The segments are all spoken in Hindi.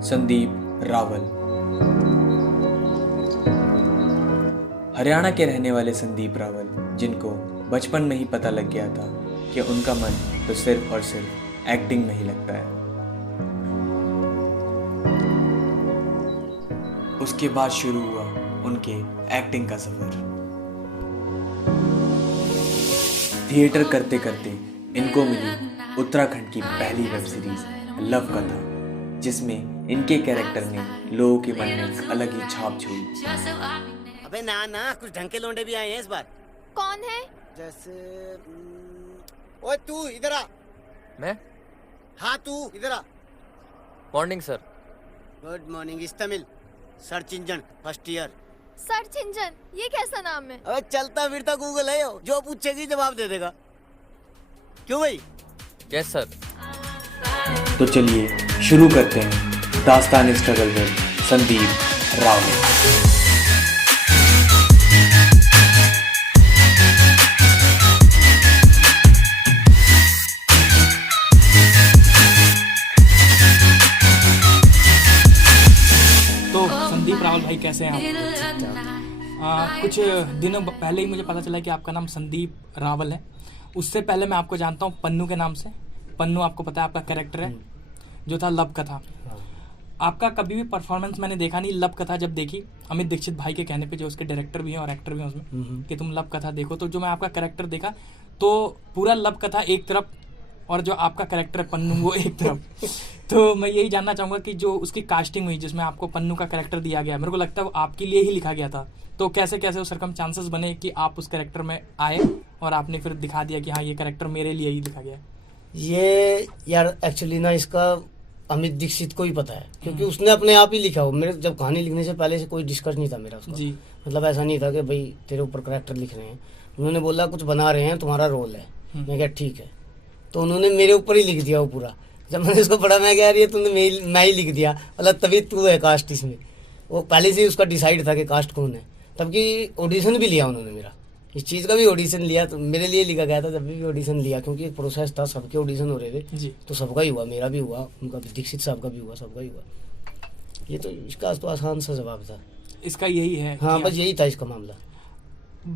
संदीप रावल। हरियाणा के रहने वाले संदीप रावल, जिनको बचपन में ही पता लग गया था कि उनका मन तो सिर्फ और सिर्फ एक्टिंग में ही लगता है। उसके बाद शुरू हुआ उनके एक्टिंग का सफर। थिएटर करते करते इनको मिली उत्तराखंड की पहली वेब सीरीज लव कथा, जिसमें इनके कैरेक्टर ने लोगों के मन में एक अलग ही छाप छोड़ी। अबे ना कुछ ढंग के लौंडे भी आए हैं इस बार। कौन है? जैसे ओए तू इधर आ। मैं? हाँ तू इधर आ। Morning sir. Good morning. इस Tamil search engine first year. Search engine, ये कैसा नाम है? अबे चलता फिरता गूगल है यो, जो पूछेगी जवाब दे देगा। क्यों भाई? Yes sir. तो चलिए शुरू करते हैं दास्तान स्ट्रगल विद संदीप रावल। तो संदीप रावल भाई, कैसे हैं आप? कुछ दिनों पहले ही मुझे पता चला कि आपका नाम संदीप रावल है। उससे पहले मैं आपको जानता हूँ पन्नू के नाम से। पन्नू आपको पता है आपका कैरेक्टर है जो था लव कथा। आपका कभी भी परफॉर्मेंस मैंने देखा नहीं। लव कथा जब देखी अमित दीक्षित भाई के कहने पे, जो उसके डायरेक्टर भी हैं और एक्टर भी हैं उसमें, कि तुम लव कथा देखो, तो जो मैं आपका कैरेक्टर देखा तो पूरा लव कथा एक तरफ और जो आपका कैरेक्टर है पन्नू वो एक तरफ। तो मैं यही जानना चाहूँगा कि जो उसकी कास्टिंग हुई जिसमें आपको पन्नू का कैरेक्टर दिया गया, मेरे को लगता है वो आपके लिए ही लिखा गया था। तो कैसे कैसे वो सरकमस्टांसेस बने कि आप उस कैरेक्टर में आए और आपने फिर दिखा दिया कि हाँ ये कैरेक्टर मेरे लिए ही लिखा गया है? ये यार एक्चुअली ना इसका अमित दीक्षित को ही पता है, क्योंकि उसने अपने आप ही लिखा हो। मेरे जब कहानी लिखने से पहले से कोई डिस्कस नहीं था मेरा उसका। जी। मतलब ऐसा नहीं था कि भाई तेरे ऊपर कैरेक्टर लिख रहे हैं। उन्होंने बोला कुछ बना रहे हैं, तुम्हारा रोल है। मैं कहा ठीक है। तो उन्होंने मेरे ऊपर ही लिख दिया वो पूरा। जब मैंने उसको पढ़ा मैं कह यार ये तुमने मैं ही लिख दिया, मतलब तभी तू है कास्ट इसमें। वो पहले से ही उसका डिसाइड था कि कास्ट कौन है। तब की ऑडिशन भी लिया उन्होंने मेरा, इस चीज़ का भी ऑडिशन लिया। तो मेरे लिए लिखा गया था, जब भी ऑडिशन लिया, क्योंकि एक प्रोसेस था, सबके ऑडिशन हो रहे थे जी। तो सबका ही हुआ, मेरा भी हुआ, उनका भी, दीक्षित साहब का भी हुआ, सबका ही हुआ। ये तो इसका तो आसान सा जवाब था। इसका यही है। हाँ कि बस यही था इसका मामला।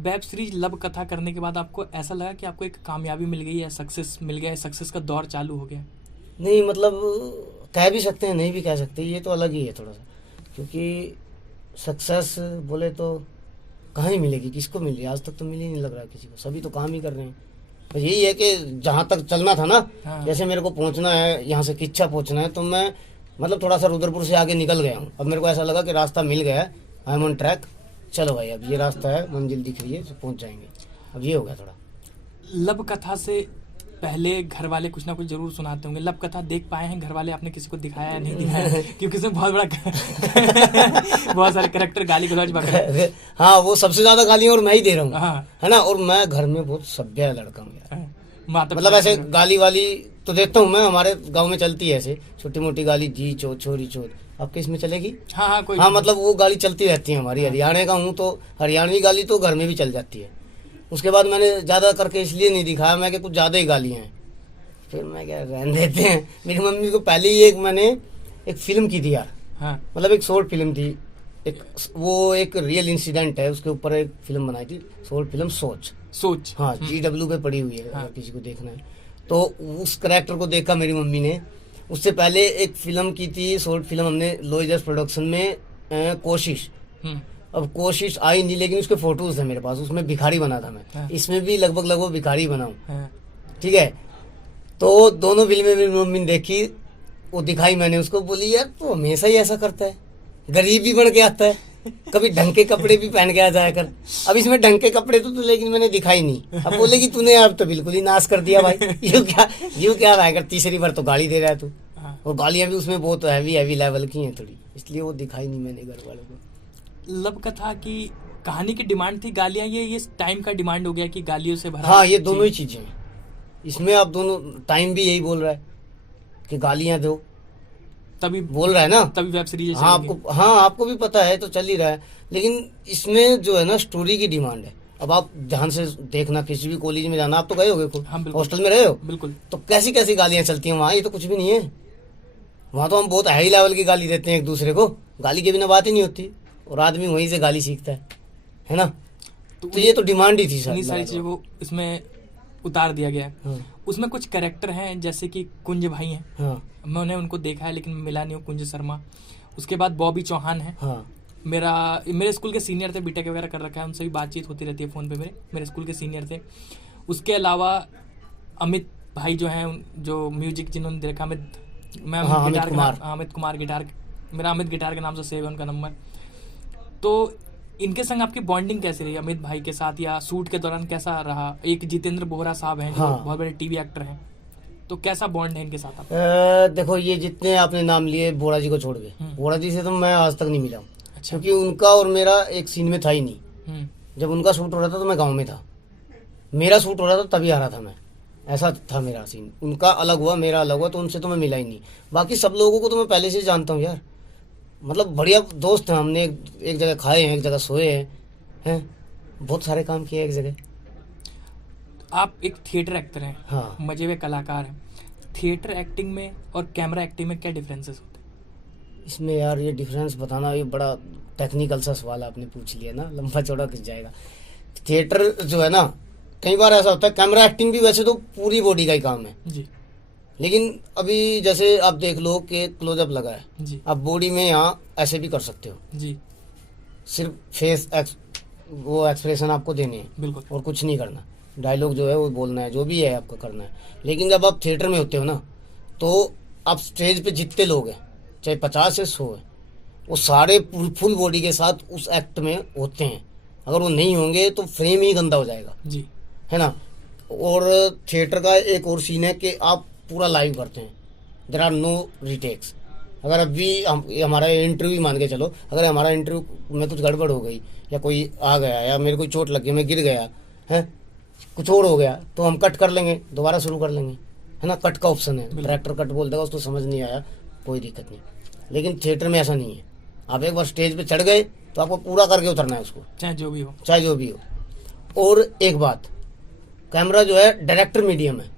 वेब सीरीज लव कथा करने के बाद आपको ऐसा लगा कि आपको एक कामयाबी मिल गई है, सक्सेस मिल गया है, सक्सेस का दौर चालू हो गया? नहीं मतलब कह भी सकते हैं, नहीं भी कह सकते, ये तो अलग ही है थोड़ा सा। क्योंकि सक्सेस बोले तो कहाँ ही मिलेगी, किसको मिल रही है? आज तक तो मिल ही नहीं लग रहा किसी को। सभी तो काम ही कर रहे हैं। बस यही है कि जहाँ तक चलना था ना, हाँ। जैसे मेरे को पहुँचना है, यहाँ से किच्छा पहुँचना है, तो मैं मतलब थोड़ा सा रुद्रपुर से आगे निकल गया हूँ। अब मेरे को ऐसा लगा कि रास्ता मिल गया है, आई एम ऑन ट्रैक। चलो भाई अब ये रास्ता है, मंजिल दिख रही है, तो पहुँच जाएंगे। अब ये हो गया थोड़ा। लव कथा से पहले घर वाले कुछ ना कुछ जरूर सुनाते होंगे। लव कथा देख पाए हैं घर वाले? आपने किसी को दिखाया है, नहीं दिखाया? क्योंकि इसमें बहुत बड़ा बहुत सारे कैरेक्टर गाली गलौज बकरे। हाँ वो सबसे ज्यादा गालियाँ और मैं ही दे रहा हूँ, हाँ। है ना। और मैं घर में बहुत सभ्य लड़का हूँ यार। माता मतलब ऐसे गाली वाली तो देता हूँ मैं, हमारे गांव में चलती है ऐसे छोटी मोटी गाली, जी चो छोरी चोर। आपके इसमें चलेगी? हाँ हाँ कोई हाँ मतलब वो गाली चलती रहती है हमारी। हरियाणा का हूँ तो हरियाणवी गाली तो घर में भी चल जाती है। उसके बाद मैंने ज्यादा करके इसलिए नहीं दिखाया मैं कि कुछ ज्यादा ही गालियाँ हैं। फिर मैं क्या रहने देते हैं। मेरी मम्मी को पहले ही मैंने एक फिल्म की थी यार। हाँ। मतलब एक शॉर्ट फिल्म थी, वो एक रियल इंसिडेंट है, उसके ऊपर एक फिल्म बनाई थी, शॉर्ट फिल्म सोच। हाँ GW पे पड़ी हुई है, हाँ। अगर किसी को देखना है तो। उस कैरेक्टर को देखा मेरी मम्मी ने। उससे पहले एक फिल्म की थी, शॉर्ट फिल्म हमने लोइजर्स प्रोडक्शन में, कोशिश। अब कोशिश आई नहीं, लेकिन उसके फोटोज है मेरे पास, उसमें भिखारी बना था मैं। हाँ। इसमें भी लगभग भिखारी बनाऊं। हाँ। ठीक है। तो दोनों फिल्में मेरी मम्मी ने देखी, वो दिखाई मैंने उसको, बोली यार तू हमेशा ही ऐसा करता है, गरीब भी बन के आता है, कभी ढंग के कपड़े भी पहन के आ जाया कर। अब इसमें ढंग के कपड़े तो लेकिन मैंने दिखाई नहीं। अब बोलेगी तूने अब तो बिल्कुल ही नाश कर दिया भाई। यूं क्या भाई कर, तीसरी बार तो गाली दे रहा है तू। हाँ। और गालियां भी उसमें बहुत हैवी लेवल की हैं थोड़ी, इसलिए वो दिखाई नहीं मैंने घर वालों को। लव कथा की कहानी की डिमांड थी गालियां, ये टाइम का डिमांड हो गया कि गालियों से भरा? हाँ ये दोनों ही चीजें हैं इसमें। आप दोनों, टाइम भी यही बोल रहा है कि गालियां दो, तभी बोल रहा है ना, तभी वेब सीरीज हाँ आपको, हाँ आपको भी पता है तो चल ही रहा है। लेकिन इसमें जो है ना स्टोरी की डिमांड है। अब आप ध्यान से देखना, किसी भी कॉलेज में जाना, आप तो गए होगे खुद, हाँ, बिल्कुल। हॉस्टल में रहे हो, बिल्कुल। तो कैसी कैसी गालियां चलती हैं वहाँ, ये तो कुछ भी नहीं है। वहाँ तो हम बहुत हाई लेवल की गाली देते हैं एक दूसरे को, गाली के बिना बात ही नहीं होती, और आदमी वहीं से गाली सीखता है ना। तो ये तो डिमांड ही थी सर, इतनी सारी चीजों को इसमें उतार दिया गया है। हाँ। उसमें कुछ कैरेक्टर हैं जैसे कि कुंज भाई हैं, हाँ मैंने उनको देखा है लेकिन मिला नहीं हूँ, कुंज शर्मा। उसके बाद बॉबी चौहान है, हाँ मेरे स्कूल के सीनियर थे, बीटेक वगैरह कर रखा है, उनसे भी बातचीत होती रहती है फ़ोन पे, मेरे स्कूल के सीनियर थे। उसके अलावा अमित भाई जो हैं, जो म्यूजिक जिन्होंने दे रखा, अमित कुमार गिटार, मेरा अमित गिटार के नाम से सेव है उनका नंबर। तो इनके संग आपकी बॉन्डिंग कैसी रही अमित भाई के साथ, या शूट के दौरान कैसा रहा? एक जितेंद्र बोहरा साहब हैं जो हाँ। बहुत बड़े टीवी एक्टर हैं, तो कैसा बॉन्ड है इनके साथ आप? देखो ये जितने आपने नाम लिए बोरा जी को छोड़ के, बोरा जी से तो मैं आज तक नहीं मिला हूँ। अच्छा। क्योंकि उनका और मेरा एक सीन में था ही नहीं। जब उनका शूट हो रहा था तो मैं गांव में था, मेरा शूट हो रहा था तभी आ रहा था मैं, ऐसा था मेरा सीन। उनका अलग हुआ, मेरा अलग हुआ, तो उनसे तो मैं मिला ही नहीं। बाकी सब लोगों को तो मैं पहले से जानता हूँ यार, मतलब बढ़िया दोस्त हैं, हमने एक जगह खाए हैं, एक जगह सोए हैं, बहुत सारे काम किए एक जगह। आप एक थिएटर एक्टर हैं, हाँ। मजे हुए कलाकार हैं। थिएटर एक्टिंग में और कैमरा एक्टिंग में क्या डिफरेंसेस होते हैं? इसमें यार ये डिफरेंस बताना ये बड़ा टेक्निकल सा सवाल आपने पूछ लिया ना, लंबा चौड़ा खिंच जाएगा। थिएटर जो है ना, कई बार ऐसा होता है, कैमरा एक्टिंग भी वैसे तो पूरी बॉडी का ही काम है जी लेकिन अभी जैसे आप देख लो कि क्लोजअप लगा है, जी आप बॉडी में यहाँ ऐसे भी कर सकते हो, जी सिर्फ फेस वो एक्सप्रेशन आपको देने हैं बिल्कुल। और कुछ नहीं करना, डायलॉग जो है वो बोलना है, जो भी है आपको करना है। लेकिन जब आप थिएटर में होते हो ना, तो आप स्टेज पे जितने लोग हैं, चाहे 50 से 100 है, वो सारे फुल बॉडी के साथ उस एक्ट में होते हैं। अगर वो नहीं होंगे तो फ्रेम ही गंदा हो जाएगा, जी है ना। और थिएटर का एक और सीन है कि आप पूरा लाइव करते हैं, देर आर नो रीटेक्स। अगर अभी हमारा इंटरव्यू मान के चलो, अगर हमारा इंटरव्यू में कुछ गड़बड़ हो गई या कोई आ गया या मेरे को चोट लग गई, मैं गिर गया है, कुछ और हो गया, तो हम कट कर लेंगे, दोबारा शुरू कर लेंगे, है ना। कट का ऑप्शन है, डायरेक्टर कट बोल देगा, उसको समझ नहीं आया कोई दिक्कत नहीं। लेकिन थिएटर में ऐसा नहीं है, आप एक बार स्टेज पे चढ़ गए तो आपको पूरा करके उतरना है उसको, चाहे जो भी हो। चाहे जो भी हो। और एक बात, कैमरा जो है डायरेक्टर मीडियम है,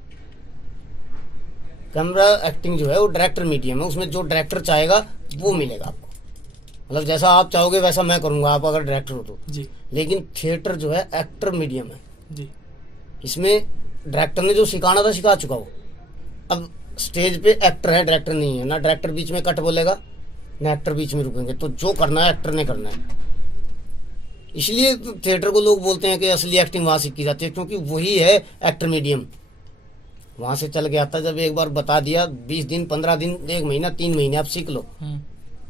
कैमरा एक्टिंग जो है वो डायरेक्टर मीडियम है, उसमें जो डायरेक्टर चाहेगा वो मिलेगा आपको, मतलब जैसा आप चाहोगे वैसा मैं करूंगा, आप अगर डायरेक्टर हो तो जी। लेकिन थिएटर जो है एक्टर मीडियम है, जी इसमें डायरेक्टर ने जो सिखाना था सिखा चुका हो। अब स्टेज पे एक्टर है, डायरेक्टर नहीं है ना, डायरेक्टर बीच में कट बोलेगा ना एक्टर बीच में रुकेंगे, तो जो करना है एक्टर ने करना है। इसलिए तो थिएटर को लोग बोलते हैं कि असली एक्टिंग वहां सीखी जाती है, क्योंकि वही है एक्टर मीडियम, वहां से चल के आता। जब एक बार बता दिया, 20 दिन 15 दिन 1 महीना 3 महीने आप सीख लो,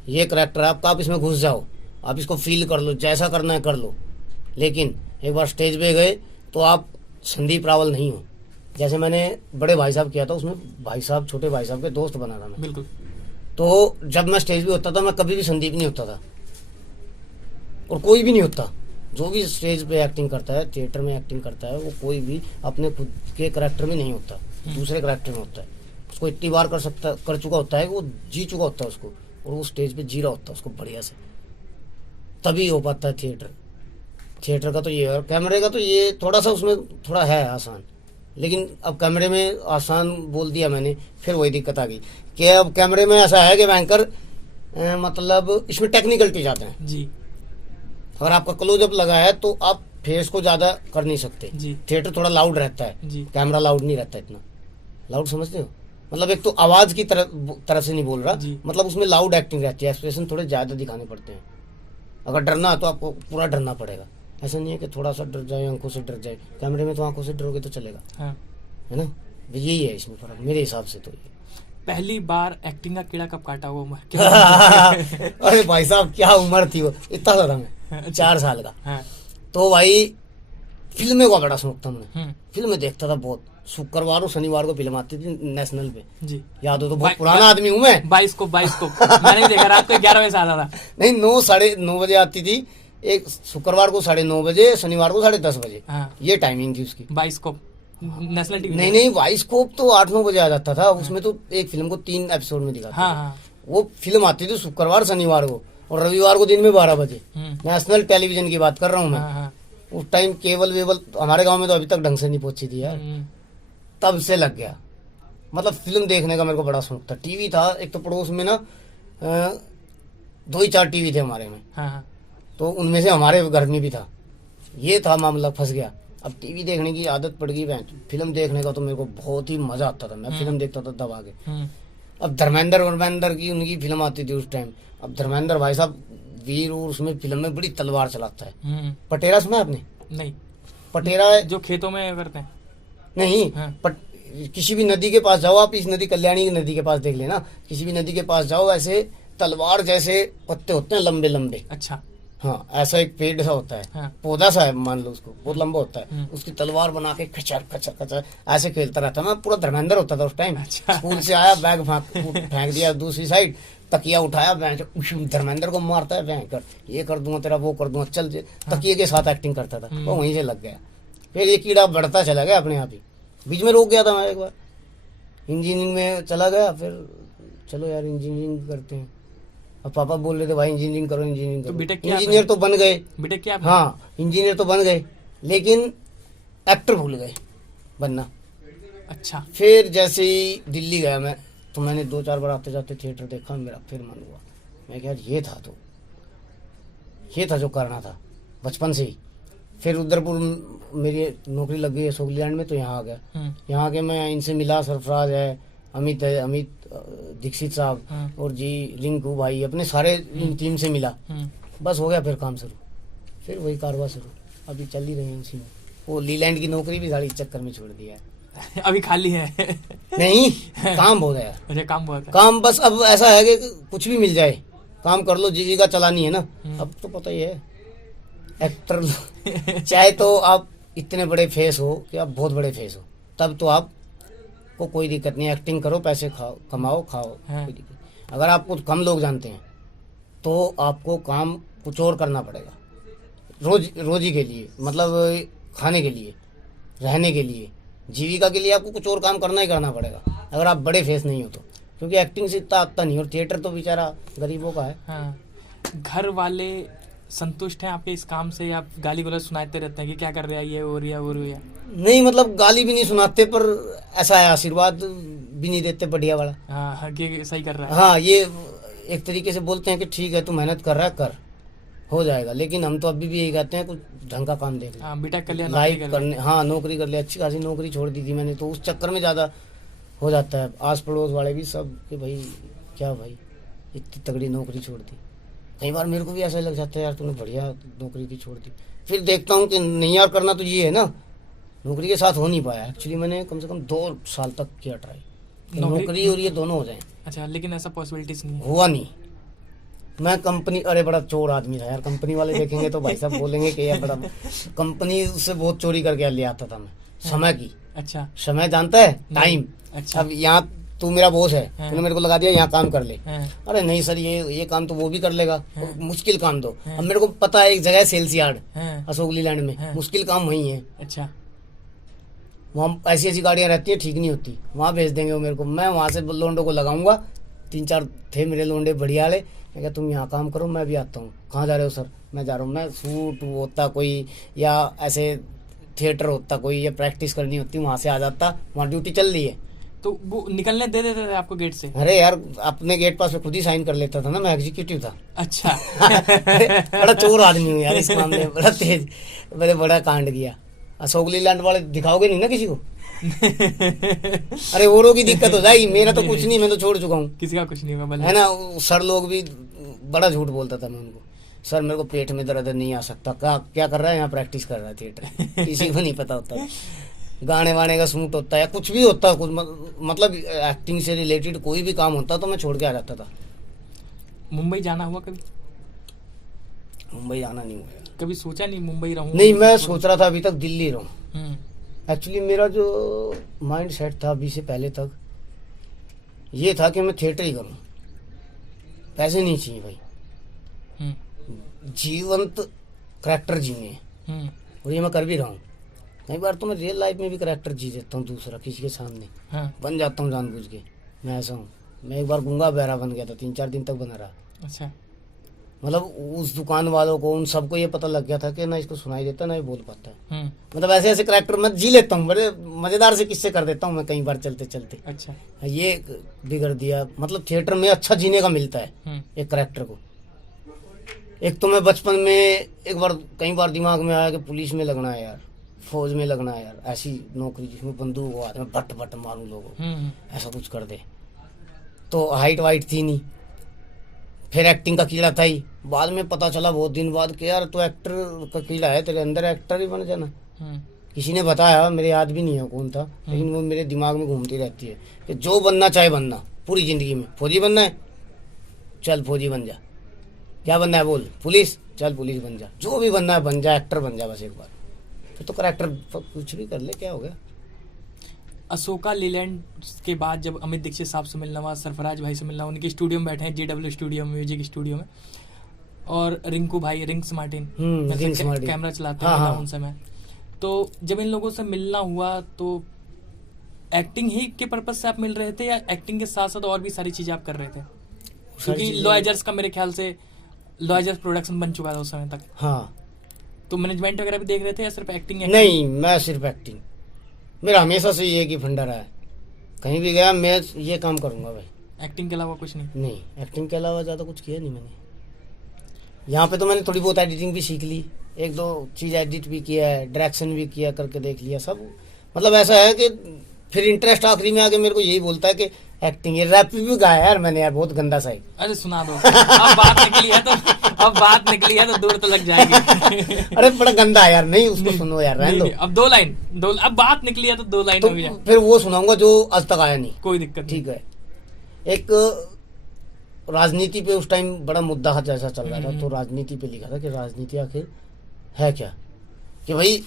ये करेक्टर है आपका, आप इसमें घुस जाओ, आप इसको फील कर लो, जैसा करना है कर लो। लेकिन एक बार स्टेज पे गए तो आप संदीप रावल नहीं हो। जैसे मैंने बड़े भाई साहब किया था, उसमें भाई साहब छोटे भाई साहब के दोस्त बना था मैं, बिल्कुल। तो जब मैं स्टेज पे होता था मैं कभी भी संदीप नहीं होता था, और कोई भी नहीं होता। जो भी स्टेज पे एक्टिंग करता है, थिएटर में एक्टिंग करता है, वो कोई भी अपने खुद के करेक्टर में नहीं होता, दूसरे करेक्टर में होता है। उसको इतनी बार कर चुका होता है, वो जी चुका होता है उसको, और वो स्टेज पे जी रहा होता है उसको बढ़िया से, तभी हो पाता है थिएटर का तो ये है। और कैमरे का तो ये थोड़ा सा उसमें थोड़ा है आसान, लेकिन अब कैमरे में आसान बोल दिया मैंने, फिर वही दिक्कत आ गई कि अब कैमरे में ऐसा है कि बैंकर मतलब इसमें टेक्निकलिटी जाते हैं जी। अगर आपका क्लोजअप लगा है तो आप फेस को ज्यादा कर नहीं सकते जी। थिएटर थोड़ा लाउड रहता है जी। कैमरा लाउड नहीं रहता इतना लाउड, समझते हो। मतलब एक तो आवाज की तरह से नहीं बोल रहा, मतलब उसमें लाउड एक्टिंग रहती है, एक्सप्रेशन थोड़े ज्यादा दिखाने पड़ते हैं। अगर डरना है तो आपको पूरा डरना पड़ेगा, ऐसा नहीं है कि थोड़ा सा डर जाए, आंखों से डर जाए। कैमरे में तो आंखों से डरोगे तो चलेगा, हाँ। है ना। यही है इसमें फर्क मेरे हिसाब से तो ये। पहली बार एक्टिंग का कीड़ा कब काटा हुआ उम्र? अरे भाई साहब क्या उम्र थी वो, इतना सा था मैं 4 साल का। हाँ। तो भाई फिल्में का बड़ा शौक था मुझे, फिल्में देखता था बहुत। शुक्रवार और शनिवार को फिल्म आती थी नेशनल पे, जी याद हो तो, बहुत पुराना आदमी हूँ मैं। 22 को मैंने भी देखा, रात को 11 बजे से आता था। नहीं 9 साढ़े 9 बजे आती थी, एक शुक्रवार को 9:30 बजे, शनिवार को 10:30 बजे, हाँ। ये टाइमिंग थी उसकी। 22 को नेशनल टीवी। नहीं बाइस्कोप तो 8-9 बजे आ जाता था, उसमें तो एक फिल्म को 3 एपिसोड में दिखाते हाँ, थे। हाँ। वो फिल्म आती थी शुक्रवार शनिवार को, और रविवार को दिन में 12 बजे। नेशनल टेलीविजन की बात कर रहा हूँ मैं। हाँ, हाँ। उस टाइम केबल वेबल हमारे गांव में तो अभी तक ढंग से नहीं पहुंची थी यार, तब से लग गया। मतलब फिल्म देखने का मेरे को बड़ा शौक था। टीवी था एक तो पड़ोस में ना 2 ही 4 टीवी थे हमारे में, हाँ हाँ। तो उनमें से हमारे घर में भी था। ये था मामला, फंस गया। अब टीवी देखने की आदत पड़ गई, फिल्म देखने का तो मेरे को बहुत ही मजा आता था। मैं फिल्म देखता था दबा के। अब धर्मेंद्र की उनकी फिल्म आती थी उस टाइम। अब धर्मेंद्र भाई साहब वीर, और उसमें फिल्म में बड़ी तलवार चलाता है। पटेरा सुना आपने? नहीं। पटेरा जो खेतों में करते हैं? नहीं। हाँ। किसी भी नदी के पास जाओ आप, इस नदी कल्याणी की नदी के पास देख लेना, किसी भी नदी के पास जाओ, ऐसे तलवार जैसे पत्ते होते हैं लंबे लंबे। अच्छा। हाँ, ऐसा एक पेड़ सा होता है, हाँ। पौधा सा है मान लो, उसको बहुत लंबा होता है, उसकी तलवार बना के खचर खचर खचर ऐसे खेलता रहता। मैं पूरा धर्मेंद्र होता था उस टाइम। अच्छा। स्कूल से आया, बैग फेंक दिया दूसरी साइड, तकिया उठाया, धर्मेंद्र को मारता है भयंकर, ये कर दूंगा तेरा, वो कर दूंगा, चल। तकिए के साथ एक्टिंग करता था, वो वहीं से लग गया। फिर ये कीड़ा बढ़ता चला गया अपने आप ही। बीच में रोक गया था मैं एक बार, इंजीनियरिंग में चला गया। फिर चलो यार इंजीनियरिंग करते हैं। अब पापा बोल रहे थे भाई इंजीनियरिंग करो, इंजीनियरिंग तो करो। बीटेक किया इंजीनियर तो बन गए। बीटेक किया आपने? हाँ, इंजीनियर तो बन गए, लेकिन एक्टर भूल गए बनना। अच्छा। फिर जैसे ही दिल्ली गया मैं, तो मैंने 2-4 बार आते जाते थिएटर देखा, मेरा फिर मन हुआ। मैं क्या, ये था जो करना था बचपन से ही। फिर उधरपुर मेरी नौकरी लग गई अशोक लैंड में, तो यहाँ आ गया। यहाँ के मैं इनसे मिला, सरफराज है, अमित दीक्षित साहब, और जी रिंकू भाई, अपने सारे टीम से मिला। बस हो गया फिर काम शुरू, फिर वही कारवा शुरू। अभी चल ही रहे हैं उसी में। वो लीलैंड की नौकरी भी सारी चक्कर में छोड़ दिया है। अभी खाली है? नहीं, काम बहुत है यार। अच्छा, काम बहुत है। काम बस अब ऐसा है कि कुछ भी मिल जाए, काम कर लो, जीविका चलानी है ना। अब तो पता ही है, एक्टर चाहे तो आप इतने बड़े फेस हो कि आप बहुत बड़े फेस हो, तब तो आप को कोई दिक्कत नहीं, एक्टिंग करो, पैसे खाओ, कमाओ, खाओ, कोई दिक्कत। अगर आपको कम लोग जानते हैं तो आपको काम कुछ और करना पड़ेगा, रोजी के लिए, मतलब खाने के लिए, रहने के लिए, जीविका के लिए आपको कुछ और काम करना ही करना पड़ेगा, अगर आप बड़े फेस नहीं हो तो। क्योंकि एक्टिंग से इतना आता नहीं, और थिएटर तो बेचारा गरीबों का है। हाँ। घर वाले संतुष्ट हैं आपके इस काम से, या गाली गलौज सुनाते रहते हैं कि क्या कर रहा है, ये हो रहा है, वो हो रहा है? नहीं, मतलब गाली भी नहीं सुनाते, पर ऐसा है आशीर्वाद भी नहीं देते बढ़िया वाला। हाँ, कि सही कर रहा है। हाँ, ये एक तरीके से बोलते हैं कि ठीक है तू मेहनत कर रहा है, कर, हो जाएगा। लेकिन हम तो अभी भी यही कहते हैं, कुछ ढंग का काम देख हाँ, बीटेक कर लिया, लाइफ करने। हाँ, नौकरी कर लिया, अच्छी खासी नौकरी छोड़ दी थी मैंने, तो उस चक्कर में ज़्यादा हो जाता है। आस पड़ोस वाले भी सब कि भाई क्या भाई इतनी तगड़ी नौकरी छोड़ दी। कई बार मेरे को भी ऐसा लग जाता है, यार तूने बढ़िया नौकरी थी, छोड़ दी। फिर देखता हूँ कि नहीं यार, करना तो ये है ना, नौकरी के साथ हो नहीं पाया। एक्चुअली मैंने कम से कम 2 साल तक किया ट्राई, नौकरी और ये दोनों हो जाए। अच्छा, लेकिन ऐसा पॉसिबिलिटीज नहीं है? हुआ नहीं। मैं कंपनी, अरे बड़ा चोर आदमी था यार, कंपनी वाले देखेंगे तो भाई साहब बोलेंगे कि यार बड़ा, कंपनी से बहुत चोरी करके ले आता था मैं, समय की। अच्छा। समय जानता है, टाइम। अच्छा। अब यहाँ तू मेरा बॉस है, तूने मेरे को लगा दिया यहाँ काम कर ले। हाँ। अरे नहीं सर, ये काम तो वो भी कर लेगा, मुश्किल काम दो। अब मेरे को पता है एक जगह है सेल्स यार्ड, अशोक लीलैंड में, मुश्किल काम वही है। अच्छा। वहाँ ऐसी गाड़ियाँ रहती है, ठीक नहीं होती, वहाँ भेज देंगे वो मेरे को। मैं वहाँ से लोंडो को लगाऊंगा, 3-4 थे मेरे लोंडे बढ़िया वाले। मैं क्या, तुम यहाँ काम करो, मैं भी आता हूँ। कहाँ जा रहे हो सर? मैं जा रहा हूँ। मैं सूट होता कोई, या ऐसे थिएटर होता कोई, या प्रैक्टिस करनी होती, वहाँ से आ जाता, वहाँ ड्यूटी चल रही है। तो वो निकलने दे देते थे आपको गेट से? अरे यार, अपने गेट पास में खुद ही साइन कर लेता था ना, मैं एग्जीक्यूटिव था। अच्छा। बड़ा चोर आदमी हूँ यार, इस मामले में बड़ा तेज, मैंने बड़ा कांड किया। अशोक लीलैंड वाले दिखाओगे नहीं ना किसी को। अरे औरों की दिक्कत हो जाएगी, मेरा तो कुछ नहीं, मैं तो छोड़ चुका हूँ। किसी का कुछ नहीं हुआ, है ना। सर लोग भी बड़ा झूठ बोलता था मैं उनको, सर मेरे को पेट में दर्द नहीं आ सकता। क्या कर रहा है यहाँ? प्रैक्टिस कर रहा है थिएटर। किसी को नहीं पता होता, गाने वाने का सूट होता है, कुछ भी होता है, कुछ मतलब एक्टिंग से रिलेटेड कोई भी काम होता तो मैं छोड़ के आ जाता था। मुंबई जाना हुआ कभी? मुंबई जाना नहीं हुआ। कभी सोचा नहीं मुंबई रहूं? नहीं, मैं सोच रहा था अभी तक दिल्ली रहूं। एक्चुअली मेरा जो माइंड सेट था अभी से पहले तक, ये था कि मैं थिएटर ही करूं, पैसे नहीं चाहिए भाई, जीवंत करैक्टर जीने, और ये मैं कर भी रहा हूँ। कई बार तो मैं रियल लाइफ में भी करैक्टर जी देता हूँ दूसरा, किसी के सामने बन जाता हूँ जानबूझ के। मैं ऐसा हूँ। मैं एक बार गूंगा बहरा बन गया था, 3-4 दिन तक बना रहा। अच्छा। मतलब उस दुकान वालों को, उन सबको ये पता लग गया था कि ना इसको सुनाई देता ना ये बोल पाता है। मतलब ऐसे ऐसे करैक्टर मैं जी लेता हूँ, बड़े मजेदार से किस्से कर देता हूँ मैं कई बार चलते चलते। अच्छा। ये बिगड़ दिया, मतलब थिएटर में अच्छा जीने का मिलता है एक करैक्टर को। एक तो मैं बचपन में एक बार कई बार दिमाग में आया कि पुलिस में लगना है यार, फौज में लगना है यार, ऐसी नौकरी जिसमें बंदूक हो हाथ में बट बट मारूं लोगों को, ऐसा कुछ कर दे। तो हाइट वाइट थी नहीं, फिर एक्टिंग का कीड़ा था ही। बाद में पता चला बहुत दिन बाद कि यार तो एक्टर का कीड़ा है, तेरे अंदर एक्टर ही बन जाना। किसी ने बताया, मेरे याद भी नहीं है कौन था, लेकिन वो मेरे दिमाग में घूमती रहती है कि जो बनना चाहे बनना पूरी जिंदगी में। फौजी बनना है, चल फौजी बन जा। क्या बनना है बोल, पुलिस, चल पुलिस बन जा। जो भी बनना है बन जा, एक्टर बन जा बस एक बार, फिर तो करैक्टर कुछ भी कर ले, क्या हो गया। अशोका लीलैंड के बाद जब अमित दीक्षित साहब से मिलना हुआ, सरफराज भाई से मिलना, उनके स्टूडियो में बैठे हैं, JW स्टूडियो में, म्यूजिक स्टूडियो में, और रिंकू भाई, रिंग्स मार्टिन कैमरा चलाते हैं उन समय। तो जब इन लोगों से मिलना हुआ तो एक्टिंग ही के पर्पज से आप मिल रहे थे या एक्टिंग के साथ साथ और भी सारी चीजें आप कर रहे थे? क्योंकि लॉयजर्स का मेरे ख्याल से लॉयजर्स प्रोडक्शन बन चुका था उस समय तक। हाँ, तो मैनेजमेंट वगैरह भी देख रहे थे या सिर्फ एक्टिंग? नहीं, मैं सिर्फ एक्टिंग। मेरा हमेशा से ये कि फंडा रहा है, कहीं भी गया मैं ये काम करूंगा भाई। एक्टिंग के अलावा कुछ नहीं? नहीं, एक्टिंग के अलावा ज़्यादा कुछ किया नहीं मैंने। यहाँ पे तो मैंने थोड़ी बहुत एडिटिंग भी सीख ली, एक दो चीज़ एडिट भी किया है, डायरेक्शन भी किया, करके देख लिया सब। मतलब ऐसा है कि फिर इंटरेस्ट आखिरी में आके मेरे को यही बोलता है कि एक्टिंग। ये रैप भी गाया यार मैंने यार, बहुत गंदा सा है। अरे सुना दो। अब बात निकली है तो दूर तो लग जाएगी। अरे बड़ा गंदा है यार, नहीं उसको सुनो यार, रहने दो। अब दो अब बात निकली है तो 2 लाइन तो हो गया। फिर वो सुनाऊंगा जो आज तक आया नहीं। कोई दिक्कत नहीं। ठीक है। एक राजनीति पे उस टाइम बड़ा मुद्दा जैसा चल रहा था, तो राजनीति पे लिखा था कि राजनीति आखिर है क्या, कि भाई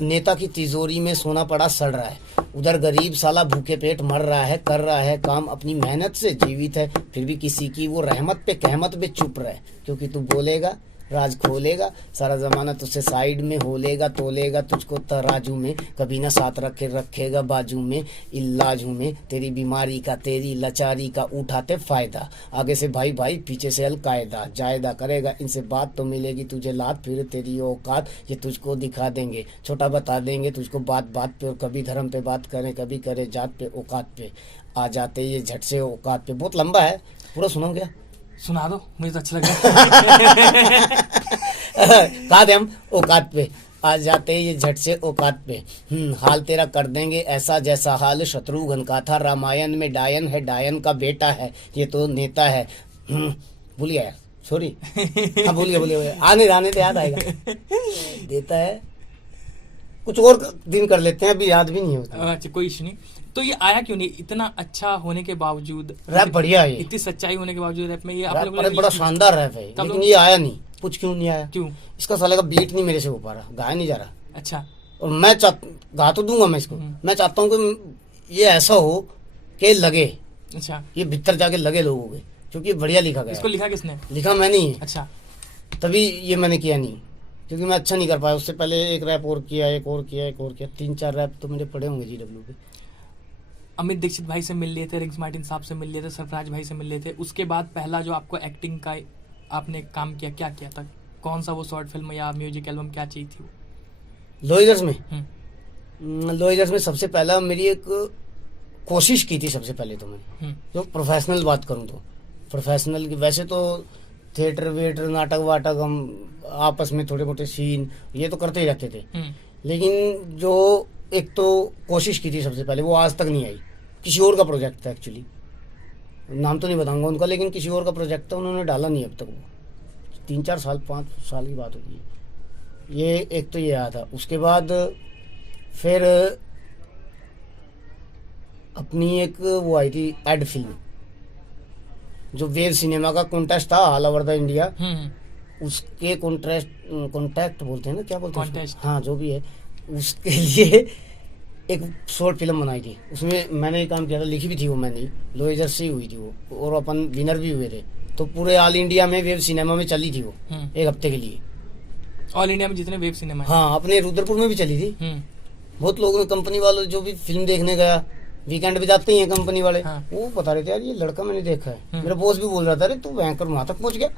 नेता की तिजोरी में सोना पड़ा सड़ रहा है, उधर गरीब साला भूखे पेट मर रहा है, कर रहा है काम अपनी मेहनत से, जीवित है, फिर भी किसी की वो रहमत पे कहमत पे चुप रहे, क्योंकि तू बोलेगा राज खोलेगा, सारा जमाना तुझसे साइड में होलेगा, तोलेगा तुझको तराजू में, कभी ना साथ रखेगा बाजू में, इलाजू में तेरी बीमारी का, तेरी लाचारी का उठाते फायदा, आगे से भाई भाई पीछे से अलकायदा, जायदा करेगा इनसे बात तो मिलेगी तुझे लात, फिर तेरी औकात ये तुझको दिखा देंगे, छोटा बता देंगे तुझको बात बात पे, और कभी धर्म पे बात करें, कभी करे जात पे, औकात पे आ जाते ये झट से औकात पे। बहुत लंबा है, पूरा सुनो क्या? सुना दो, मुझे तो अच्छा लग रहा है। कहा दे हम औकात पे आ जाते ये झट से औकात पे, हाल तेरा कर देंगे ऐसा जैसा हाल शत्रुघ्न का था रामायण में, डायन है डायन का बेटा है, ये तो नेता है। भूल गया यार, सॉरी। हाँ बोलिए आने दे, याद आएगा। देता है, कुछ और दिन कर लेते हैं, अभी याद भी नहीं होता। अच्छा, कोई इशू नहीं। तो ये आया क्यों नहीं? इतना अच्छा होने के बावजूद, रैप बढ़िया है, इतनी सच्चाई होने के बावजूद रैप में ये आप लोगों ने बड़ा शानदार रैप है, लेकिन ये आया नहीं। कुछ क्यों नहीं आया? क्यों? इसका साले का बीट नहीं मेरे से हो पा रहा, गाया नहीं जा रहा। अच्छा। और मैं गा तो दूंगा मैं इसको, मैं चाहता हूँ कि ये ऐसा हो कि लगे, अच्छा, ये भीतर जाके लगे लोगों के, क्योंकि बढ़िया लिखा गया। इसको लिखा किसने? लिखा मैंने ही। अच्छा। तभी ये मैंने किया नहीं, क्योंकि मैं अच्छा नहीं कर पाया। उससे पहले एक रैप और किया, एक और किया, 3-4 रैप तो मेरे पड़े होंगे JW पे। अमित दीक्षित भाई से मिल लिए थे, रिंग्स मार्टिन साहब से मिल लिए थे, सरफराज भाई से मिल लिए थे, उसके बाद पहला जो आपको एक्टिंग का आपने काम किया, क्या किया था? कौन सा वो शॉर्ट फिल्म या म्यूजिक एल्बम, क्या चीज थी वो? लॉयजर्स में सबसे पहला मेरी एक कोशिश की थी। सबसे पहले तो मैंने जो प्रोफेशनल बात करूँ तो प्रोफेशनल की, वैसे तो थिएटर वेटर नाटक वाटक हम आपस में थोड़े मोटे सीन ये तो करते ही रहते थे, लेकिन जो एक तो कोशिश की थी सबसे पहले, वो आज तक नहीं आई। किसी और का प्रोजेक्ट था एक्चुअली, नाम तो नहीं बताऊंगा उनका, लेकिन किसी और का प्रोजेक्ट था, उन्होंने डाला नहीं अब तक। वो 3-4 साल 5 साल की बात होती है। ये एक तो ये आया था। उसके बाद फिर अपनी एक वो आई थी एड फिल्म, जो वेव सिनेमा का कॉन्टेस्ट था ऑल ओवर द इंडिया, उसके कॉन्टैक्ट बोलते हैं ना, क्या बोलते हैं, हाँ जो भी है, उसके लिए एक शॉर्ट फिल्म बनाई थी। उसमें मैंने ही काम किया था, लिखी भी थी वो मैंने, लॉयजर्स से ही हुई थी वो, और अपन विनर भी हुए थे। तो पूरे ऑल इंडिया में वेव सिनेमा में चली थी वो 1 हफ्ते के लिए। ऑल इंडिया में जितने वेब सिनेमा? हाँ, अपने रुद्रपुर में भी चली थी। बहुत लोगों ने, कंपनी वालों जो भी फिल्म देखने गया, वीकेंड पे जाते ही हैं कंपनी वाले, वो बता रहे थे यार ये लड़का मैंने देखा है। मेरा बॉस भी बोल रहा था अरे तू भयंकर वहां तक पहुंच गया।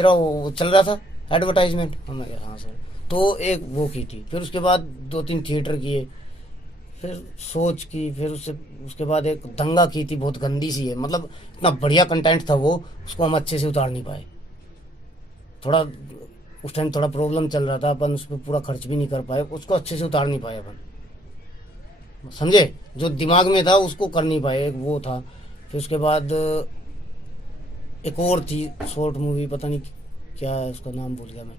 तेरा वो चल रहा था एडवर्टाइजमेंट। मैं कहा हाँ सर। तो एक वो की थी, फिर उसके बाद 2-3 थिएटर किए, फिर सोच की, फिर उसके बाद एक दंगा की थी, बहुत गंदी सी है, मतलब इतना बढ़िया कंटेंट था वो, उसको हम अच्छे से उतार नहीं पाए। थोड़ा उस टाइम थोड़ा प्रॉब्लम चल रहा था, अपन उस पर पूरा खर्च भी नहीं कर पाए, उसको अच्छे से उतार नहीं पाए अपन, समझे? जो दिमाग में था उसको कर नहीं पाए, एक वो था। फिर उसके बाद एक और थी शॉर्ट मूवी, पता नहीं क्या है उसका नाम भूल गया मैं।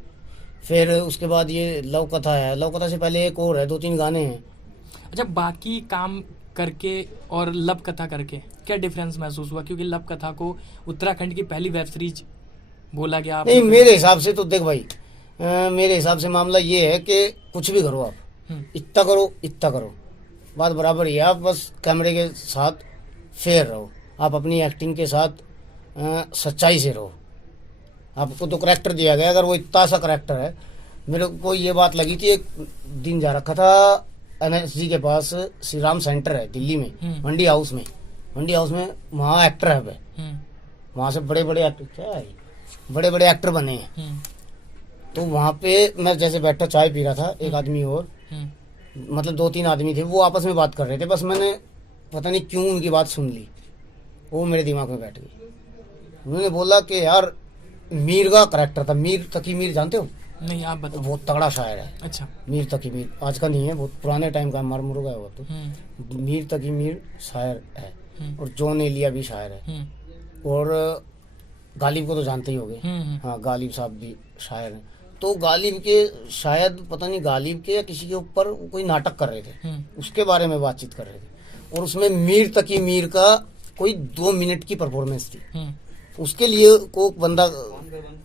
फिर उसके बाद ये लव कथा है, लव कथा से पहले एक और है, 2-3 गाने हैं। अच्छा, बाकी काम करके और लब कथा करके क्या डिफरेंस महसूस हुआ? क्योंकि लब कथा को उत्तराखंड की पहली वेब सीरीज बोला गया। आप नहीं, मेरे हिसाब से तो देख भाई, मेरे हिसाब से मामला ये है कि कुछ भी करो आप, इतना करो इतना करो, बात बराबर ही है। आप बस कैमरे के साथ फेयर रहो, आप अपनी एक्टिंग के साथ सच्चाई से रहो। आपको तो करैक्टर दिया गया, अगर वो इतना सा करैक्टर है। मेरे को ये बात लगी थी, एक दिन जा रखा था NSG के पास, श्री राम सेंटर है दिल्ली में, मंडी हाउस में, वहाँ एक्टर है, वहाँ से बड़े बड़े एक्टर, क्या है, बड़े बड़े एक्टर बने हैं। तो वहाँ पे मैं जैसे बैठा चाय पी रहा था, एक आदमी और, मतलब 2-3 आदमी थे, वो आपस में बात कर रहे थे, बस मैंने पता नहीं क्यों उनकी बात सुन ली, वो मेरे दिमाग में बैठ गई। उन्होंने बोला कि यार मीर का करैक्टर था, मीर तकी मीर जानते हो? नहीं, आप बताओ। बहुत तगड़ा शायर है। अच्छा। मीर तकी मीर आज का नहीं है, बहुत पुराने टाइम का, मर मुर्गा है वो तो। मीर तकी मीर शायर है, और जॉन एलिया भी शायर है, और गालिब को तो जानते ही होंगे। हाँ, गालिब साहब भी शायर हैं। तो गालिब के, शायद पता नहीं गालिब के या किसी के ऊपर कोई नाटक कर रहे थे, उसके बारे में बातचीत कर रहे थे, और उसमें मीर तकी मीर का कोई 2 मिनट की परफॉर्मेंस थी। उसके लिए को बंदा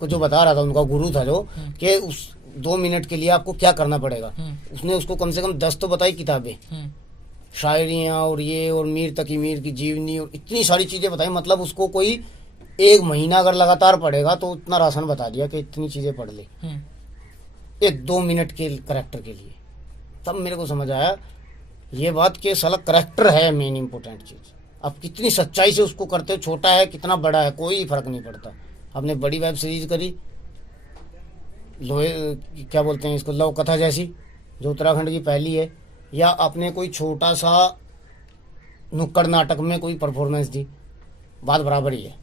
को जो बता रहा था, उनका गुरु था जो, कि उस 2 मिनट के लिए आपको क्या करना पड़ेगा। उसने उसको कम से कम 10 तो बताई किताबें, शायरियाँ और ये, और मीर तकी मीर की जीवनी, और इतनी सारी चीजें बताई। मतलब उसको कोई 1 महीना अगर लगातार पढ़ेगा तो इतना राशन बता दिया कि इतनी चीजें पढ़ ले एक 2 मिनट के करैक्टर के लिए। तब मेरे को समझ आया ये बात कि साला करैक्टर है मेन इंपॉर्टेंट चीज। अब कितनी सच्चाई से उसको करते हो, छोटा है कितना बड़ा है, कोई फर्क नहीं पड़ता। आपने बड़ी वेब सीरीज करी, लोहे क्या बोलते हैं इसको, लव कथा जैसी, जो उत्तराखंड की पहली है, या आपने कोई छोटा सा नुक्कड़ नाटक में कोई परफॉर्मेंस दी, बात बराबर ही है।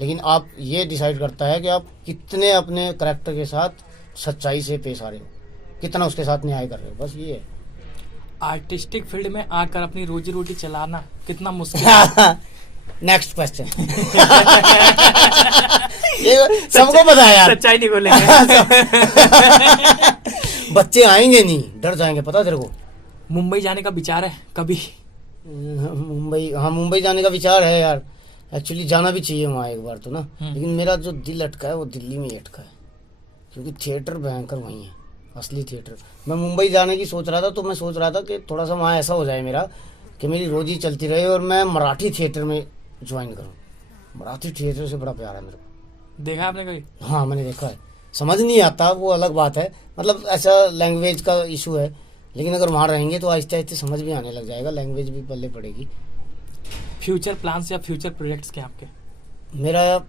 लेकिन आप ये डिसाइड करता है कि आप कितने अपने करैक्टर के साथ सच्चाई से पेश आ रहे हो, कितना उसके साथ न्याय कर रहे हो, बस ये है। आर्टिस्टिक फील्ड में आकर अपनी रोजी रोटी चलाना कितना मुश्किल है? Next question. ये सबको पता है यार, सच्चाई नहीं बोलेंगे। बच्चे आएंगे नहीं, डर जाएंगे, पता तेरे को। मुंबई जाने का विचार है कभी? मुंबई, हाँ मुंबई जाने का विचार है यार, एक्चुअली जाना भी चाहिए वहाँ एक बार तो ना। लेकिन मेरा जो दिल अटका है वो दिल्ली में ही अटका है, क्योंकि थिएटर भयंकर वहीं है, असली थिएटर। मैं मुंबई जाने की सोच रहा था, तो मैं सोच रहा था कि थोड़ा सा वहाँ ऐसा हो जाए मेरा कि मेरी रोजी चलती रहे और मैं मराठी थिएटर में ज्वाइन करूँ। मराठी थिएटर से बड़ा प्यार है मेरे को। देखा आपने कभी? हाँ मैंने देखा है, समझ नहीं आता वो अलग बात है, मतलब ऐसा लैंग्वेज का इशू है, लेकिन अगर वहाँ रहेंगे तो आहिस्ते आहिस्ते समझ भी आने लग जाएगा, लैंग्वेज भी पल्ले पड़ेगी। फ्यूचर प्लान्स या फ्यूचर प्रोजेक्ट्स क्या आपके? मेरा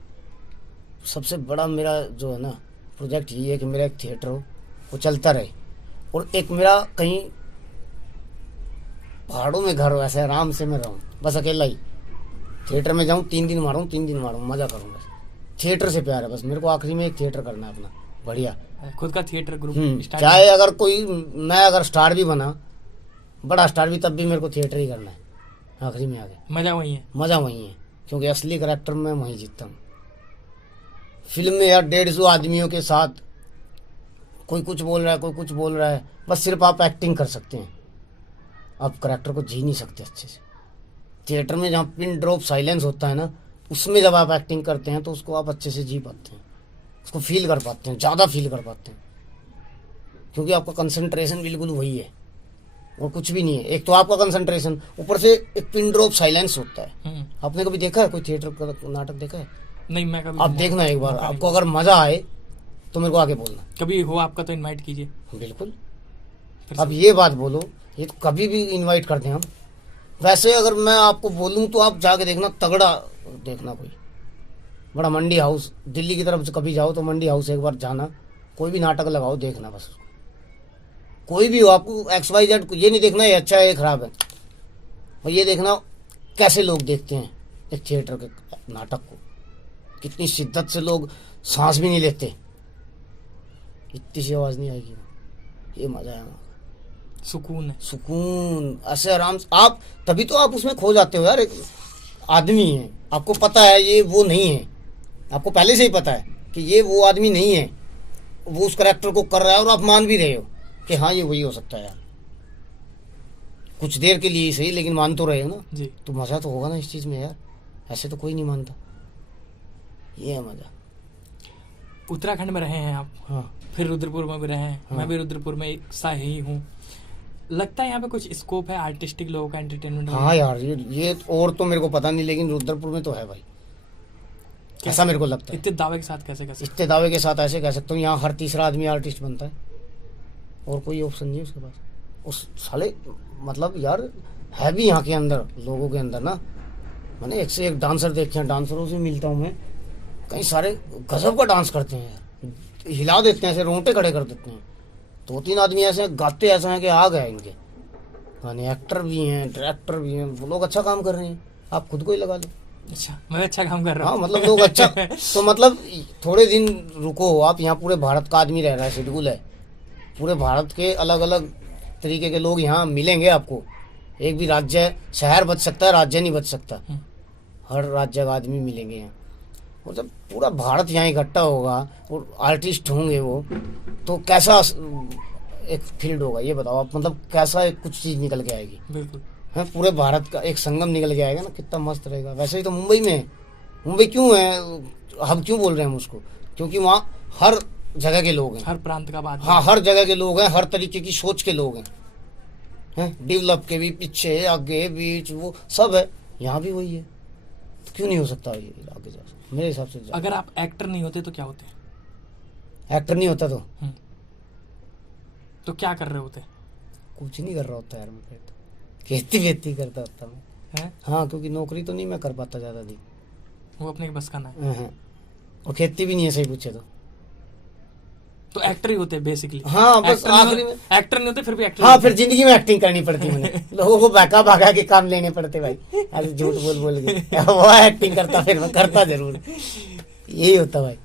सबसे बड़ा मेरा जो है ना प्रोजेक्ट यही है कि मेरा एक थिएटर हो, वो चलता रहे, और एक मेरा कहीं पहाड़ों में घर हो, ऐसे आराम से मैं रहूँ, बस अकेला ही थिएटर में जाऊँ, 3 दिन मारूँ, 3 दिन मारूँ, मजा करूँ। बस थिएटर से प्यार है, बस मेरे को आखिरी में एक थिएटर करना है अपना बढ़िया, खुद का थिएटर ग्रुप। चाहे अगर कोई, मैं अगर स्टार भी बना, बड़ा स्टार भी, तब भी मेरे को थिएटर ही करना है आखिरी में आगे। मजा वही है, मजा वही है, क्योंकि असली करैक्टर में वहीं जीतता हूँ। फिल्म में यार 150 आदमियों के साथ कोई कुछ बोल रहा है, कोई कुछ बोल रहा है, बस सिर्फ आप एक्टिंग कर सकते हैं, आप करैक्टर को जी नहीं सकते अच्छे से। थिएटर में जहाँ पिन ड्रॉप साइलेंस होता है ना, उसमें जब आप एक्टिंग करते हैं तो उसको आप अच्छे से जी पाते हैं, उसको फील कर पाते हैं, ज़्यादा फील कर पाते हैं, क्योंकि आपका कंसंट्रेशन बिल्कुल वही है और कुछ भी नहीं है। एक तो आपका कंसंट्रेशन, ऊपर से एक पिन ड्रॉप साइलेंस होता है। आपने कभी देखा है कोई थिएटर का नाटक देखा है? नहीं, मैं कभी। आप देखना एक बार, आपको अगर मजा आए तो मेरे को आगे बोलना, कभी हो आपका तो इनवाइट कीजिए। बिल्कुल। अब ये बात बोलो, ये तो कभी भी इनवाइट करते हैं हम। वैसे अगर मैं आपको बोलूं तो आप जाके देखना, तगड़ा देखना कोई, बड़ा मंडी हाउस, दिल्ली की तरफ से कभी जाओ तो मंडी हाउस एक बार जाना, कोई भी नाटक लगाओ देखना बस उसको, कोई भी हो, आपको XYZ ये नहीं देखना ये अच्छा है ये खराब है, और ये देखना कैसे लोग देखते हैं एक थिएटर के नाटक को, कितनी शिद्दत से लोग सांस भी नहीं लेते, इतनी सी आवाज़ नहीं आएगी, ये मज़ा है वहाँ, सुकून है। सुकून ऐसे आराम से आप, तभी तो आप उसमें खो जाते हो यार। एक आदमी है, आपको पता है ये वो नहीं है, आपको पहले से ही पता है कि ये वो आदमी नहीं है, वो उस कैरेक्टर को कर रहा है और आप मान भी रहे हो कि हाँ ये वही हो सकता है यार, कुछ देर के लिए ही सही लेकिन मान तो रहे हो ना जी। तो मज़ा तो होगा ना इस चीज़ में यार, ऐसे तो कोई नहीं मानता, ये है मज़ा। उत्तराखंड में रहे हैं आप, हाँ फिर रुद्रपुर में भी रहे हैं, हाँ। मैं भी रुद्रपुर में एक सा ही हूँ। लगता है यहाँ पे कुछ स्कोप है आर्टिस्टिक लोगों का एंटरटेनमेंट? हाँ यार ये और तो मेरे को पता नहीं, लेकिन रुद्रपुर में तो है भाई, ऐसा मेरे को लगता है। इतने दावे के साथ कैसे कैसे? इतने दावे के साथ ऐसे कह सकता हूँ, यहाँ हर तीसरा आदमी आर्टिस्ट बनता है और कोई ऑप्शन नहीं है उसके पास। उस साले मतलब यार है भी यहाँ के अंदर लोगों के अंदर ना, मैंने एक से एक डांसर देखे हैं, डांसरों से मिलता हूँ मैं, कई सारे गजब का डांस करते हैं यार, हिला देते हैं ऐसे, रोंगटे खड़े कर देते हैं। 2-3 आदमी ऐसे गाते ऐसे हैं कि आ गए इनके गाने, एक्टर भी हैं डायरेक्टर भी हैं, वो लोग अच्छा काम कर रहे हैं, आप खुद को ही लगा लो। अच्छा, मैं अच्छा काम कर रहा हाँ हूँ। मतलब लोग अच्छा तो मतलब थोड़े दिन रुको आप, यहाँ पूरे भारत का आदमी रह रहा है, शेड्यूल है, पूरे भारत के अलग अलग तरीके के लोग यहाँ मिलेंगे आपको, एक भी राज्य शहर बच सकता है, राज्य नहीं बच सकता, हर राज्य का आदमी मिलेंगे यहाँ, और जब पूरा भारत यहाँ इकट्ठा होगा और आर्टिस्ट होंगे वो, तो कैसा एक फील्ड होगा ये बताओ आप, मतलब कैसा एक कुछ चीज़ निकल के आएगी बिल्कुल है, पूरे भारत का एक संगम निकल के आएगा ना, कितना मस्त रहेगा। वैसे ही तो मुंबई में है, मुंबई क्यों है, हम क्यों बोल रहे हैं हम उसको, क्योंकि वहाँ हर जगह के लोग हैं, हर प्रांत का बात। हाँ हर जगह के लोग हैं, हर तरीके की सोच के लोग हैं, डेवलप के भी, पीछे आगे बीच वो सब है, यहाँ भी वही है, तो क्यों नहीं हो सकता ये आगे जा, मेरे हिसाब से। अगर आप एक्टर नहीं होते तो क्या होते? एक्टर नहीं होता तो क्या कर रहे होते? कुछ नहीं कर रहा होता यार, मैं तो खेती वेती करता होता मैं, हैं? हाँ क्योंकि नौकरी तो नहीं मैं कर पाता ज़्यादा दिन, वो अपने बस का ना है। हाँ, और खेती भी नहीं है सही पूछे तो एक्टर ही होते हैं बेसिकली। हाँ बस आखिरी में एक्टर नहीं होते फिर भी एक्टर। हाँ फिर जिंदगी में एक्टिंग करनी पड़ती मैंने, लोगों को भागा भागा के काम लेने पड़ते भाई, ऐसे झूठ बोल बोल के वो एक्टिंग करता, फिर मैं करता जरूर, यही होता भाई।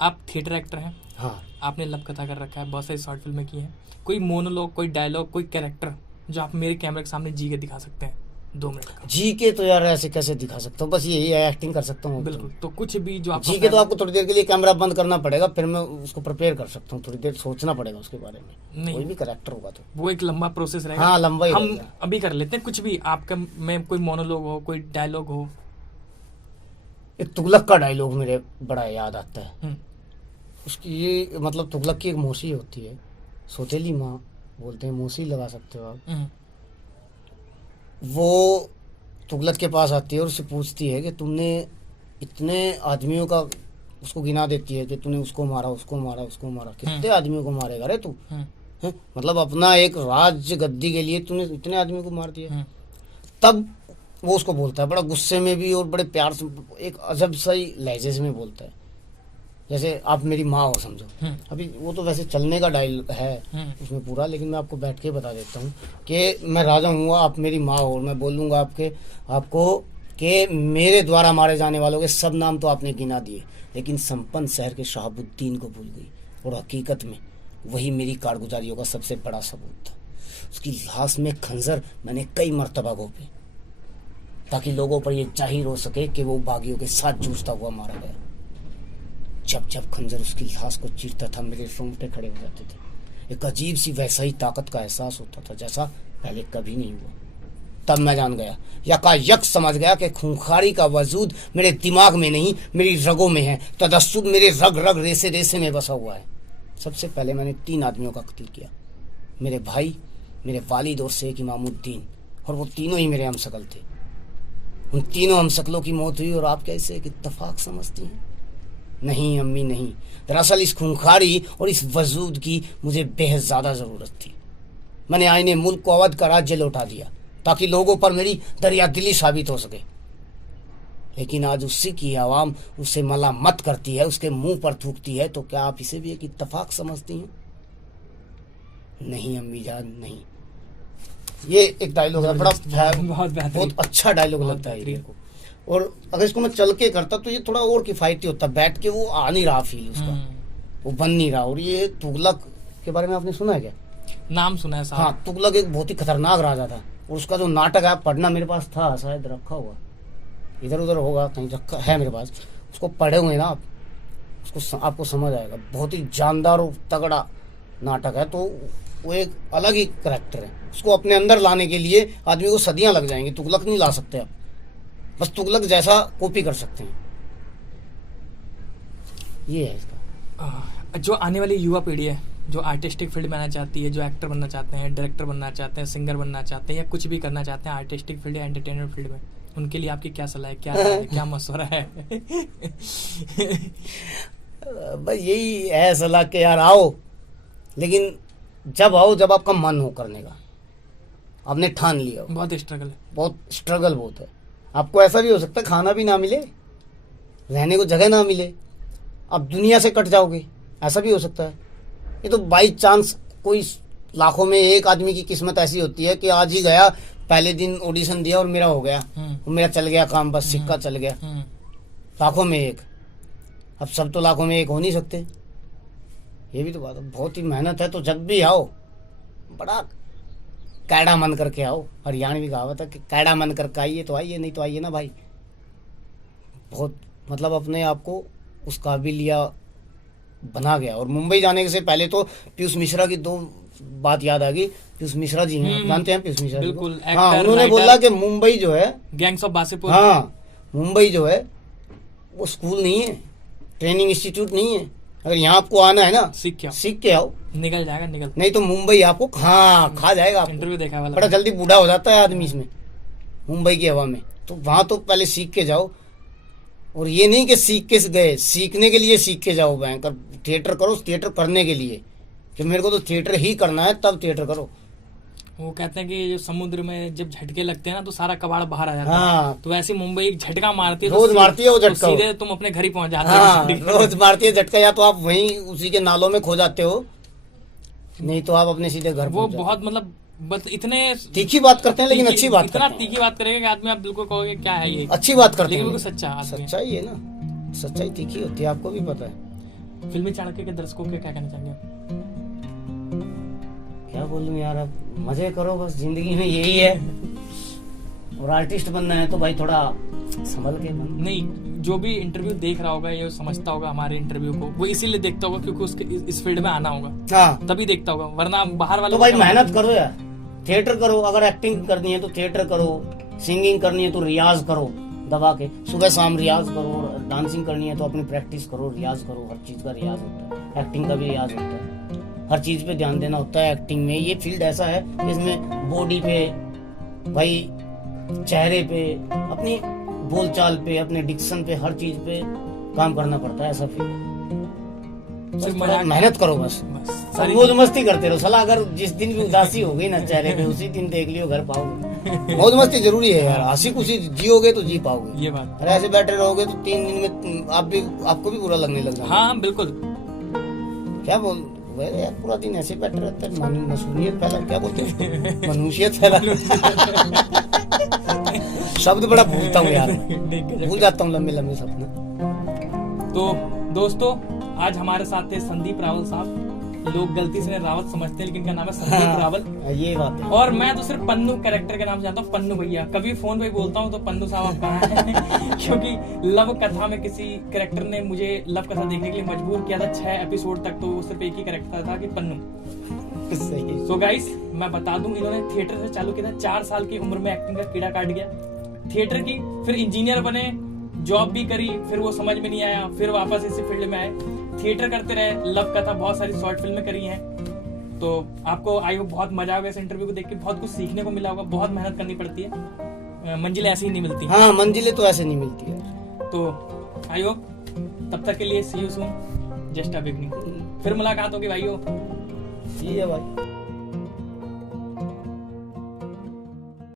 आप थिएटर एक्टर हैं, हाँ आपने लब कथा कर रखा है, बहुत सारी शॉर्ट फिल्में की हैं, कोई मोनोलॉग, कोई डायलॉग, कोई कैरेक्टर जो आप मेरे कैमरे के सामने जी के दिखा सकते हैं 2 मिनट का? जी के तो यार ऐसे कैसे दिखा सकता हूँ, बस यही है एक्टिंग कर सकता हूँ। बिल्कुल, तो कुछ भी जो आप जी के तो आपको थोड़ी देर के लिए कैमरा बंद करना पड़ेगा, फिर मैं उसको प्रिपेयर कर सकता हूँ, थोड़ी देर सोचना पड़ेगा उसके बारे में, नहीं। कोई भी कैरेक्टर होगा तो वो एक लंबा प्रोसेस रहेगा। हाँ लंबा ही हम रहेगा। अभी कर लेते हैं कुछ भी आपका, में कोई मोनोलॉग हो, कोई डायलॉग हो। एक तुगलक का डायलॉग मेरे बड़ा याद आता है, हम्म, उसकी ये मतलब तुगलक की एक मौसी होती है, सौतेली माँ बोलते हैं, मौसी लगा सकते हो आप। हम्म, वो तुगलक के पास आती है और उससे पूछती है कि तुमने इतने आदमियों का, उसको गिना देती है कि तूने उसको मारा, उसको मारा, उसको मारा, कितने आदमियों को मारेगा रे तू, हैं? मतलब अपना एक राज्य गद्दी के लिए तूने इतने आदमियों को मार दिया। तब वो उसको बोलता है बड़ा गुस्से में भी और बड़े प्यार से, एक अजब सा लहजे में बोलता है, जैसे आप मेरी माँ हो समझो। अभी वो तो वैसे चलने का डायल है उसमें पूरा, लेकिन मैं आपको बैठ के बता देता हूँ कि मैं राजा हूँ, आप मेरी माँ हो, और मैं बोलूँगा आपको कि मेरे द्वारा मारे जाने वालों के सब नाम तो आपने गिना दिए, लेकिन संपन्न शहर के शहाबुद्दीन को भूल गई, और हकीकत में वही मेरी कारगुजारियों का सबसे बड़ा सबूत था। उसकी लाश में खंजर मैंने कई मरतबा घोंपे, ताकि लोगों पर यह जाहिर हो सके कि वो बागियों के साथ जूझता हुआ मारा गया। जब जब खंजर उसकी लाश को चीरता था, मेरे रोंगटे खड़े हो जाते थे, एक अजीब सी वैसा ही ताकत का एहसास होता था जैसा पहले कभी नहीं हुआ। तब मैं जान गया, यकायक समझ गया कि खूंखारी का वजूद मेरे दिमाग में नहीं, मेरी रगों में है, तदस्सुर मेरे रग रग रेसे रेसे में बसा हुआ है। सबसे पहले मैंने 3 आदमियों का कत्ल किया, मेरे भाई, मेरे वालिद और शेख इमामुद्दीन, और वो तीनों ही मेरे हमशक्ल थे। उन तीनों हमशक्लों की मौत हुई और आप कैसे एक इत्तेफाक समझती हैं? नहीं अम्मी नहीं, दरअसल इस खूंखारी और इस वजूद की मुझे बेहद ज़्यादा ज़रूरत थी। मैंने आईने मुल्क को अवध का राज्य लौटा दिया ताकि लोगों पर मेरी दरिया दिली साबित हो सके। लेकिन आज उसी की आवाम उसे मलामत करती है, उसके मुंह पर थूकती है, तो क्या आप इसे भी एक इत्तेफाक समझती हैं? नहीं अम्मी जान, नहीं। ये एक डायलॉग है, बड़ा बहुत बेहतरीन। बहुत अच्छा डायलॉग लगता है ये मेरे को। और अगर इसको मैं चल के करता तो ये थोड़ा और किफायती होता, बैठ के वो आ नहीं रहा फील उसका, वो बन नहीं रहा। और ये तुगलक के बारे में आपने सुना है क्या? नाम सुना है साहब। हाँ, तुगलक एक बहुत ही खतरनाक राजा था, और उसका जो नाटक है पढ़ना, मेरे पास था शायद, रखा हुआ इधर उधर होगा कहीं, रखा है मेरे पास। उसको पढ़े हुए ना आप, उसको आपको समझ आएगा। बहुत ही जानदार और तगड़ा नाटक है। तो वो एक अलग ही करैक्टर है, उसको अपने अंदर लाने के लिए आदमी को सदियां लग जाएंगी। तुगलक नहीं ला सकते आप, बस तुगलक जैसा कॉपी कर सकते हैं। ये है इसका। जो आने वाली युवा पीढ़ी है, जो आर्टिस्टिक फील्ड में आना चाहती है, जो एक्टर बनना चाहते हैं, डायरेक्टर बनना चाहते हैं, सिंगर बनना चाहते हैं, या कुछ भी करना चाहते हैं आर्टिस्टिक फील्ड या एंटरटेनमेंट फील्ड में, उनके लिए आपकी क्या सलाह है, क्या राय है, क्या मशवरा है? बस यही है सलाह के यार, आओ, लेकिन जब आओ जब आपका मन हो करने का, आपने ठान लिया हो। बहुत स्ट्रगल है, बहुत स्ट्रगल बहुत है। आपको ऐसा भी हो सकता है खाना भी ना मिले, रहने को जगह ना मिले, आप दुनिया से कट जाओगे, ऐसा भी हो सकता है। ये तो बाई चांस, कोई लाखों में एक आदमी की किस्मत ऐसी होती है कि आज ही गया, पहले दिन ऑडिशन दिया और मेरा हो गया, मेरा चल गया काम, बस सिक्का चल गया। लाखों में एक। अब सब तो लाखों में एक हो नहीं सकते, ये भी तो बात है। बहुत ही मेहनत है। तो जब भी आओ बड़ा कैड़ा मन करके आओ। हरियाणवी कहावत है कि कैड़ा मन करके आइए तो आइए, नहीं तो आइए ना भाई। बहुत मतलब अपने आप को उस काबिल या बना गया। और मुंबई जाने से पहले तो पीयूष मिश्रा की दो बात याद आ गई। पीयूष मिश्रा जी हैं, जानते हैं पीयूष मिश्रा जी को? बिल्कुल। हाँ, उन्होंने बोला कि मुंबई जो है, गैंग्स ऑफ वासेपुर, हाँ, मुंबई जो है वो स्कूल नहीं है, ट्रेनिंग इंस्टीट्यूट नहीं है। अगर यहाँ आपको आना है ना, सीख के आओ, निकल जाएगा, निकल। नहीं तो मुंबई आपको खा जाएगा। इंटरव्यू देखा वाला, बड़ा जल्दी बूढ़ा हो जाता है आदमी इसमें, मुंबई की हवा में। तो वहां तो पहले सीख के जाओ। और ये नहीं कि सीख के गए, सीखने के लिए सीख के जाओ। भयंकर थिएटर करो, थिएटर करने के लिए कि मेरे को तो थिएटर ही करना है, तब थिएटर करो। वो कहते हैं कि जो समुद्र में जब झटके लगते हैं ना तो सारा कबाड़ बाहर आ जाता हाँ। है। तो वैसे मुंबई एक झटका मारती है, रोज मारती है वो झटका, तो सीधे तुम अपने घर ही पहुंच जाते हाँ, हो। रोज मारती है झटका, या तो आप वहीं उसी के नालों में खो जाते हो, नहीं तो आप अपने सीधे घर। वो बहुत मतलब बस इतने तीखी बात करते हैं, लेकिन अच्छी बात इतना करते हैं। तीखी बात करेगा कि आदमी आप बिल्कुल कहोगे क्या है ये, अच्छी बात करते लेकिन हैं। बिल्कुल सच्चा आदमी है। सच्चाई है ना, सच्चाई तीखी होती है, आपको भी पता है। फिल्मी चाणक्य के दर्शकों के क्या कहना चाहेंगे आप? क्या बोलूं यार, अब मजे करो बस, जिंदगी में यही है। और आर्टिस्ट बनना है तो भाई थोड़ा संभल के बनो। नहीं, जो भी इंटरव्यू देख रहा होगा, ये समझता होगा हमारे इंटरव्यू को, वो इसीलिए देखता होगा क्योंकि उसके इस फील्ड में आना होगा, हाँ, तभी देखता होगा, वरना बाहर वाले तो भाई मेहनत करो यार, थिएटर करो। अगर एक्टिंग करनी है तो थिएटर करो, सिंगिंग करनी है तो रियाज करो दबा के, सुबह शाम रियाज करो। डांसिंग करनी है तो अपनी प्रैक्टिस करो, रियाज करो। हर चीज का रियाज होता है, एक्टिंग का भी रियाज होता है। हर चीज पे ध्यान देना होता है एक्टिंग में। ये फील्ड ऐसा है इसमें बॉडी पे, भाई चेहरे पे, अपनी बोलचाल पे, अपने डिक्शन पे, हर चीज पे काम करना पड़ता है। ऐसा फील्ड सिर्फ मजाक- मेहनत करो बस, सारी मौज मस्ती करते रहो। सलाह अगर जिस दिन भी उदासी हो गई ना चेहरे पे, उसी दिन देख लियो घर पाओगे। मौज मस्ती जरूरी है यार, हंसी खुशी जियोगे तो जी पाओगे। ये बात। अरे ऐसे बैठे रहोगे तो 3 दिन में आपको भी बुरा लगने लग जाएगा। हाँ बिल्कुल। क्या बोल वैसे यार, पूरा दिन ऐसे बैठे रहते हैं, मसूलियत फैला, क्या बोलते हैं, मनुष्यत फैला। शब्द बड़ा भूलता हूँ यार, भूल जाता हूँ लंबे लंबे शब्द। तो दोस्तों, आज हमारे साथ थे संदीप रावल साहब। लोग गलती से रावत समझते हैं, लेकिन इनका नाम है संदीप रावल। ये बात है। और मैं तो सिर्फ पन्नू कैरेक्टर के नाम से जानता हूँ, पन्नू भैया। कभी फोन पे बोलता हूँ तो पन्नू साहब आप कहाँ हैं? क्योंकि लव कथा में किसी कैरेक्टर ने मुझे लव कथा देखने के लिए मजबूर किया था 6 एपिसोड तक, तो वो सिर्फ एक ही कैरेक्टर था कि पन्नू। सही। सो गाइस, मैं बता दूं, इन्होंने थिएटर से चालू किया था, 4 साल की उम्र में एक्टिंग का कीड़ा काट गया थिएटर की, फिर इंजीनियर बने, जॉब भी करी, फिर वो समझ में नहीं आया, फिर वापस इसी फील्ड में आए, थिएटर करते रहे, लव कथा, बहुत सारी शॉर्ट फिल्में करी हैं। तो आपको आई होप बहुत मजा आएगा इस इंटरव्यू को देख के, बहुत कुछ सीखने को मिला होगा। बहुत मेहनत करनी पड़ती है, मंजिलें ऐसी ही नहीं मिलती। हाँ, मंजिलें तो ऐसे नहीं मिलती है। तो आई होप तब तक के लिए see you soon, just a beginning. फिर मुलाकात होगी भाइयों। ठीक है भाई।